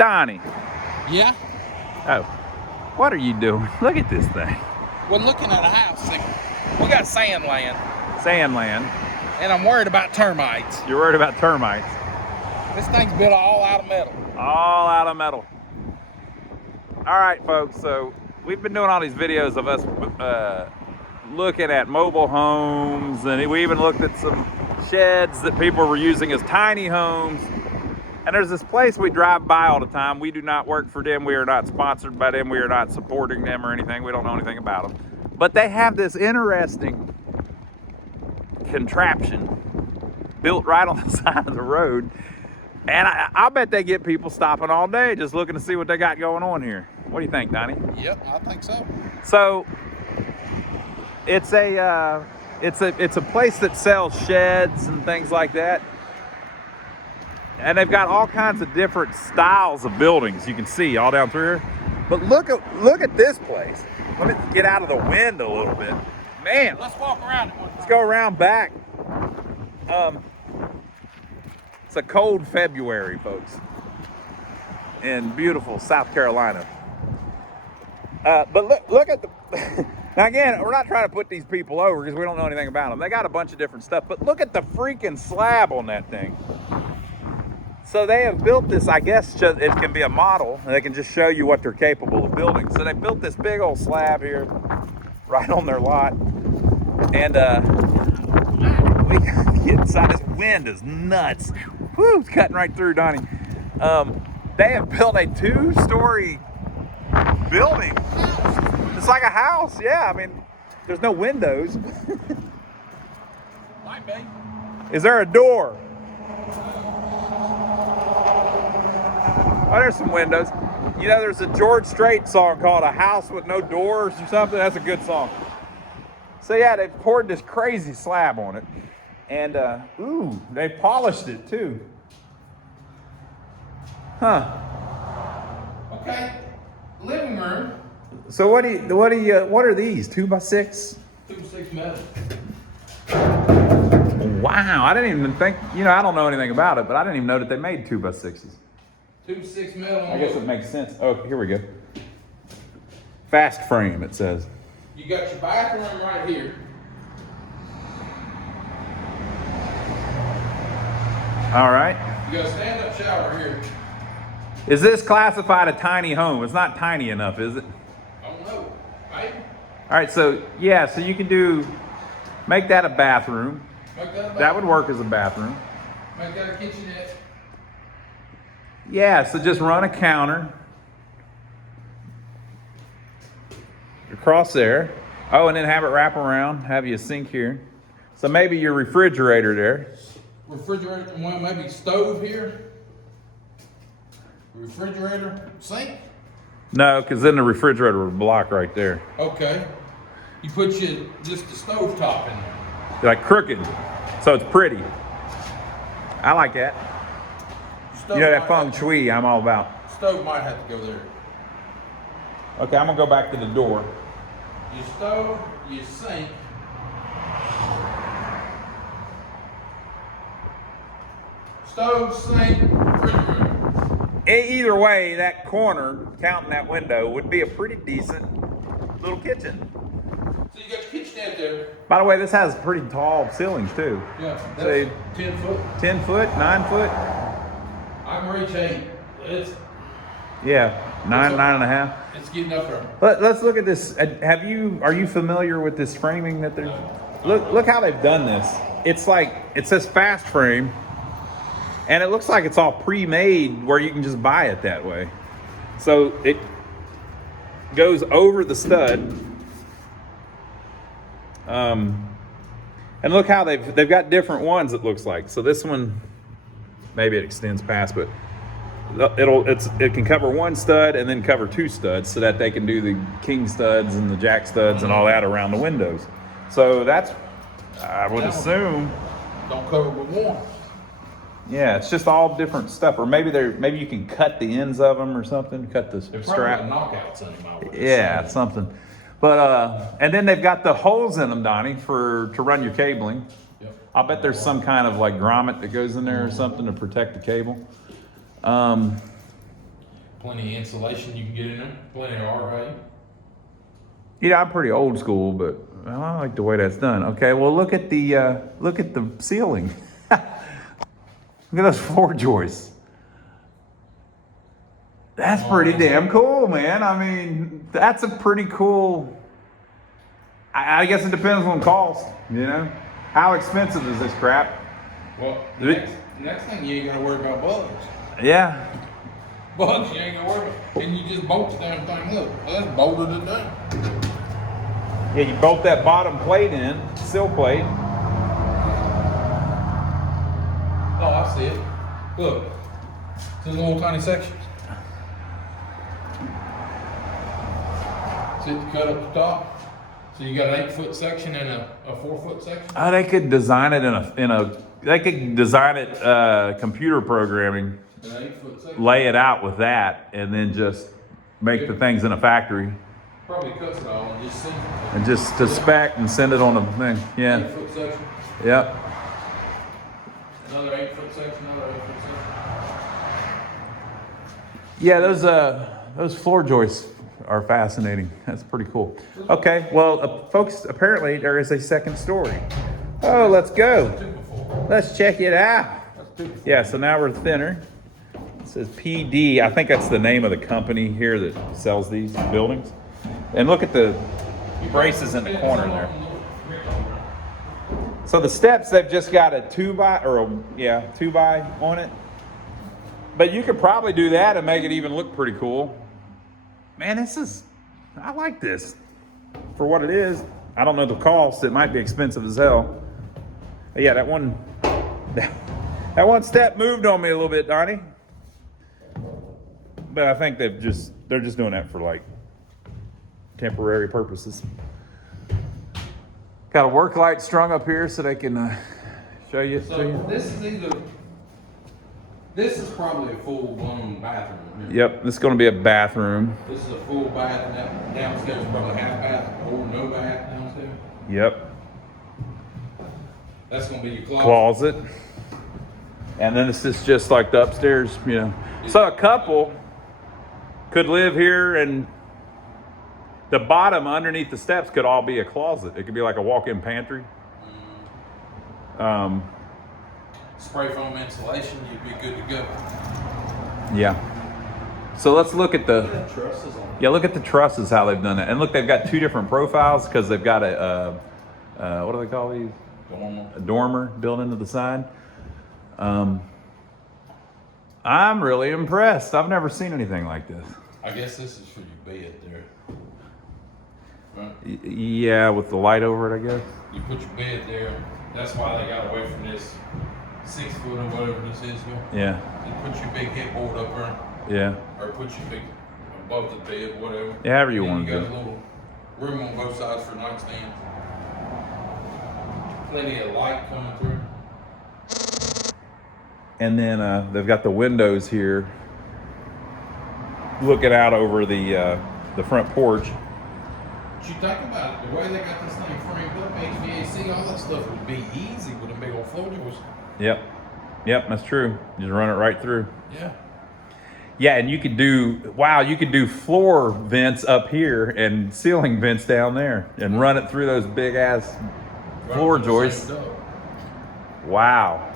Donnie. Yeah? Oh, what are you doing? Look at this thing. We're looking at a house. We got sand land. Sand land. And I'm worried about termites. You're worried about termites. This thing's built all out of metal. All out of metal. All right, folks, so we've been doing all these videos of us looking at mobile homes, and we even looked at some sheds that people were using as tiny homes. And there's this place we drive by all the time. We do not work for them. We are not sponsored by them. We are not supporting them or anything. We don't know anything about them. But they have this interesting contraption built right on the side of the road. And I bet they get people stopping all day just looking to see what they got going on here. What do you think, Donnie? Yep, I think so. So it's a place that sells sheds and things like that. And they've got all kinds of different styles of buildings you can see all down through here. But look at this place. Let me get out of the wind a little bit. Man, Let's walk around it one time. Let's go around back. It's a cold February, folks, in beautiful South Carolina. But look at the. Now again, we're not trying to put these people over because we don't know anything about them. They got a bunch of different stuff, but look at the freaking slab on that thing. So they have built this, I guess it can be a model, and they can just show you what they're capable of building. So they built this big old slab here, right on their lot. And we got to get inside. This wind is nuts. Whew, it's cutting right through, Donnie. They have built a 2-story building. It's like a house, yeah. I mean, there's no windows. Might be. Is there a door? Oh, there's some windows. You know, there's a George Strait song called A House with No Doors or something. That's a good song. So yeah, they've poured this crazy slab on it. And, ooh, they polished it too. Huh. Okay, living room. So what are these, 2x6? 2x6 metal. Wow, I didn't even think, I don't know anything about it, but I didn't even know that they made 2x6s. 2x6 metal. I guess it makes sense. Oh, here we go. Fast frame, it says. You got your bathroom right here. All right. You got a stand-up shower here. Is this classified a tiny home? It's not tiny enough, is it? I don't know. Right? All right, so yeah, so you can make that a bathroom. Make that a bathroom. That would work as a bathroom. Make that a kitchenette. Yeah, so just run a counter across there. Oh, and then have it wrap around, have you a sink here. So maybe your refrigerator there. Refrigerator, well, maybe stove here. Refrigerator, sink. No, because then the refrigerator would block right there. Okay. You put just the stove top in there. Like crooked, so it's pretty. I like that. Stove That might feng have- shui I'm all about. Stove might have to go there. Okay, I'm gonna go back to the door. Your stove, your sink. Stove, sink, refrigerator. Either way, that corner, counting that window, would be a pretty decent little kitchen. So you got your kitchenette there. By the way, this has pretty tall ceilings too. Yeah, that's Say 10 foot. 10 foot, 9 foot. I can reach 8. Yeah, nine and a half. It's getting up there. Let's look at this. Are you familiar with this framing that they're? Look how they've done this. It's like, it says fast frame, and it looks like it's all pre-made where you can just buy it that way. So it goes over the stud. And look how they've got different ones, it looks like. So this one, maybe it extends past, but it can cover one stud and then cover 2 studs so that they can do the king studs and the jack studs and all that around the windows. So that's, I would assume. Don't cover with one. Yeah, it's just all different stuff. Or maybe you can cut the ends of them or something, cut the There's strap. probably knockouts in them. I would Yeah, say. something. But and then they've got the holes in them, Donnie, to run your cabling. Yep. I'll bet there's some kind of like grommet that goes in there or something to protect the cable. Plenty of insulation you can get in there. Plenty of RA. I'm pretty old school, but well, I like the way that's done. Okay, well look at the ceiling. Look at those floor joists. That's pretty damn cool, man. I mean, that's a pretty cool. I guess it depends on cost. How expensive is this crap? Well, next thing you ain't gotta worry about bugs. Yeah. Bugs you ain't gonna worry about. And you just bolt the damn thing up. Well, that's bolted it down. Yeah, you bolt that bottom plate in, sill plate. Oh, I see it. Look, it's in little tiny sections. See it cut up the top. So you got an 8-foot section and a 4-foot section. Oh, they could design it they could design it computer programming, An 8-foot section. lay it out with that, and then just make the things in a factory. Probably cuts it all and just sends it. And just to spec and send it on a thing. Yeah. 8-foot section. Yep. Another 8-foot section. Another 8-foot section. Yeah, those floor joists are fascinating. That's pretty cool. Okay, well, folks, apparently there is a second story. Oh, let's go. Let's check it out. Yeah, so now we're thinner. It says PD. I think that's the name of the company here that sells these buildings. And look at the braces in the corner there. So the steps, they've just got a 2x on it. But you could probably do that and make it even look pretty cool. Man, I like this for what it is. I don't know the cost. It might be expensive as hell. But yeah, that one step moved on me a little bit, Donnie. But I think they're just doing that for like temporary purposes. Got a work light strung up here so they can show you. So this is probably a full-blown bathroom. Here. Yep, this is going to be a bathroom. This is a full bath. Downstairs probably half bath or no bath downstairs. Yep. That's going to be your closet. And then this is just like the upstairs, So a couple could live here, and the bottom underneath the steps could all be a closet. It could be like a walk-in pantry. Spray foam insulation, you'd be good to go. Yeah. So let's look at the Trusses on it. Yeah, look at the trusses, how they've done it. And look, they've got two different profiles because they've got what do they call these? Dormer. A dormer built into the side. I'm really impressed. I've never seen anything like this. I guess this is for your bed there. Right? Yeah, with the light over it, I guess. You put your bed there. That's why they got away from this 6 foot or whatever this is here. Yeah. You put your big headboard up there. Yeah. Or put your big above the bed, whatever. Yeah, however you And want you to got do a it. little room on both sides for nightstands. Plenty of light coming through. And then they've got the windows here looking out over the front porch. But you think about it, the way they got this thing framed up, HVAC, all that stuff would be easy with a big old floor joist. Yep, that's true. Just run it right through. Yeah. Yeah, and you could do floor vents up here and ceiling vents down there and run it through those big ass floor joists. Wow.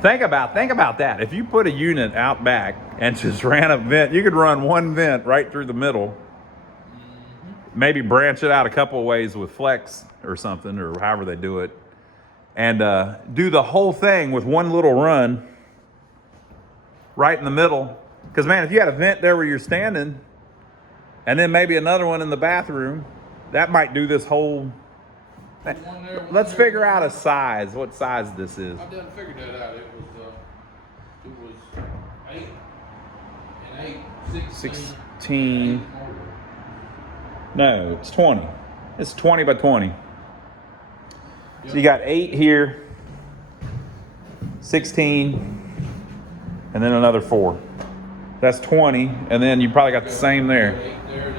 Think about that. If you put a unit out back and just ran a vent, you could run one vent right through the middle. Maybe branch it out a couple of ways with flex or something, or however they do it. And do the whole thing with one little run right in the middle. Because, man, if you had a vent there where you're standing, and then maybe another one in the bathroom, that might do this whole... Let's figure out a size, what size this is. I done figured that out. It was 8 and 8, 16. No, it's 20. It's 20 by 20. So you got 8 here, 16, and then another 4. That's 20, and then you probably got the same there.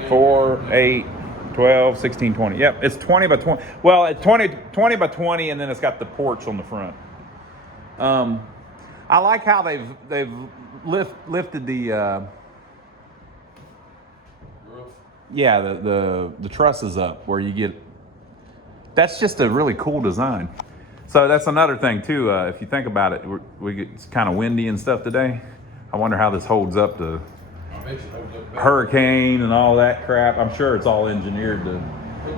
4, 8, 12, 16, 20. Yep, it's 20 by 20. Well, it's 20 by 20, and then it's got the porch on the front. I like how they've lifted the Yeah, the truss is up where you get. That's just a really cool design. So that's another thing too. If you think about it, it's kind of windy and stuff today. I wonder how this holds up to I bet you holds up better. hurricane and all that crap. I'm sure it's all engineered to.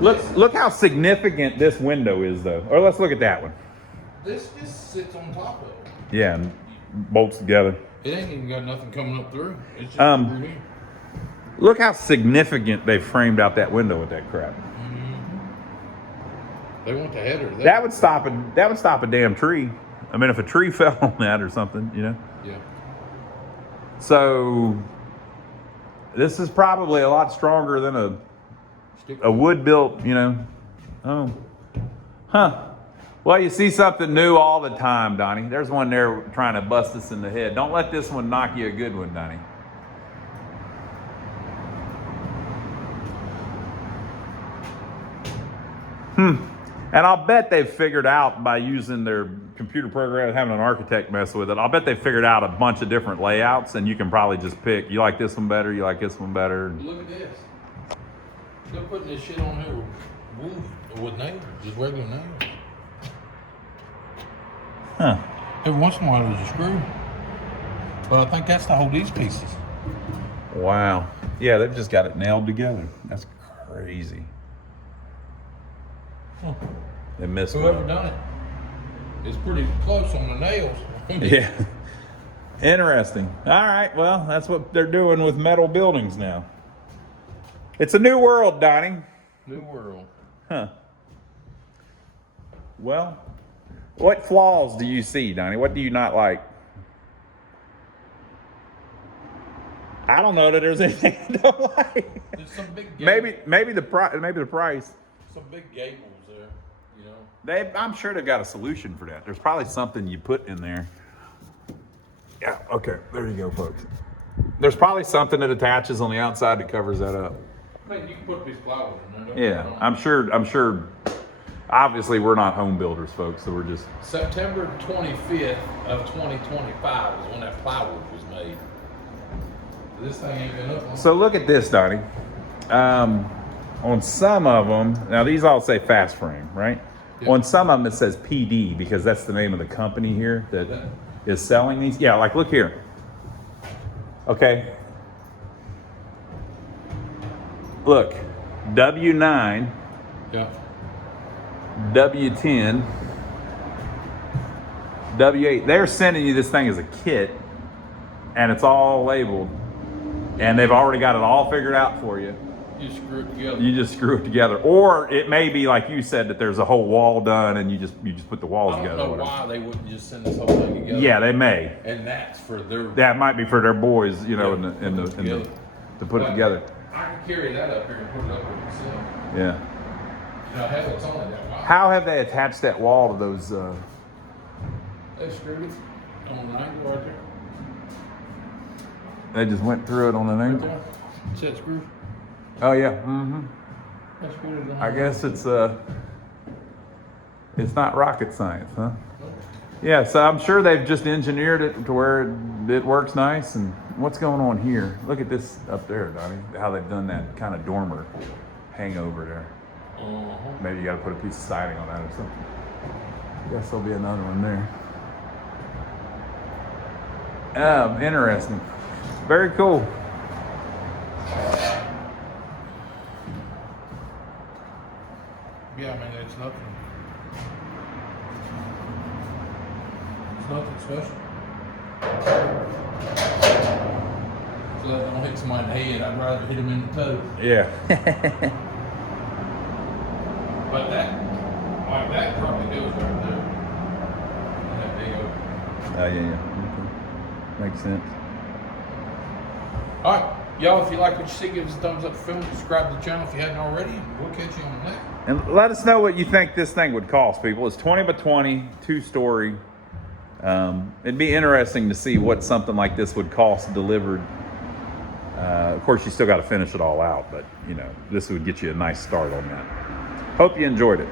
Look how significant this window is though. Or let's look at that one. This just sits on top of it. Yeah, and bolts together. It ain't even got nothing coming up through. It's just screwed in. Look how significant they framed out that window with that crap. They want the header. That would stop a damn tree. I mean, if a tree fell on that or something, you know. Yeah. So this is probably a lot stronger than a wood built, you know. Oh, huh. Well, you see something new all the time, Donnie. There's one there trying to bust us in the head. Don't let this one knock you a good one, Donnie. And I'll bet they've figured out by using their computer program, having an architect mess with it, I'll bet they've figured out a bunch of different layouts, and you can probably just pick, you like this one better, you like this one better. Look at this. They're putting this shit on here with wood or with nails, just regular nails. Huh. Every once in a while there's a screw. But I think that's to hold these pieces. Wow. Yeah, they've just got it nailed together. That's crazy. Huh. They missed Whoever one. done it, it's pretty close on the nails. Yeah. Interesting. All right. Well, that's what they're doing with metal buildings now. It's a new world, Donnie. New world. Huh. Well, what flaws do you see, Donnie? What do you not like? I don't know that there's anything I don't like. There's some big gables. Maybe the price. Some big gables there, you know. I'm sure they've got a solution for that. There's probably something you put in there. Yeah, okay. There you go, folks. There's probably something that attaches on the outside that covers that up. I think you can put a piece of plywood in there. Yeah, I'm sure. Obviously, we're not home builders, folks, so we're just. September 25th of 2025 is when that plywood was made. This thing ain't been up long. So look at this, Donnie. On some of them, now these all say fast frame, right? Yeah. On some of them it says PD because that's the name of the company here that is selling these. Yeah, like look here. Okay. Look, W9, Yeah. W10, W8. They're sending you this thing as a kit, and it's all labeled, and they've already got it all figured out for you. You screw it together. You just screw it together, or it may be like you said that there's a whole wall done, and you just put the walls I don't together. know why they wouldn't just send this whole thing together. Yeah, they may. And that's for their. That might be for their boys, you know, Yeah, in the to put it But together. I can carry that up here and put it up with myself. Yeah. You know, hell, it's only that wide. How have they attached that wall to those? They screwed it on an angle right there. They just went through it on the Right name. there. See that screw? Oh yeah. Mm-hmm. They screwed it on. I guess it's not rocket science, huh? Yeah. So I'm sure they've just engineered it to where it works nice. And what's going on here? Look at this up there, Donnie. How they've done that kind of dormer hangover there. Maybe you got to put a piece of siding on that or something. I guess there'll be another one there. Interesting. Very cool. Yeah, I mean, it's nothing. It's nothing special. So that don't hit somebody in the head. I'd rather hit them in the toe. Yeah. But that probably goes right there. And that big oak. Oh yeah. Okay. Makes sense. All right, y'all, if you like what you see, give us a thumbs up for film. Subscribe to the channel if you hadn't already. We'll catch you on the next. And let us know what you think this thing would cost, people. It's 20 by 20, 2-story. It'd be interesting to see what something like this would cost delivered. Of course, you still got to finish it all out, but you know, this would get you a nice start on that. Hope you enjoyed it.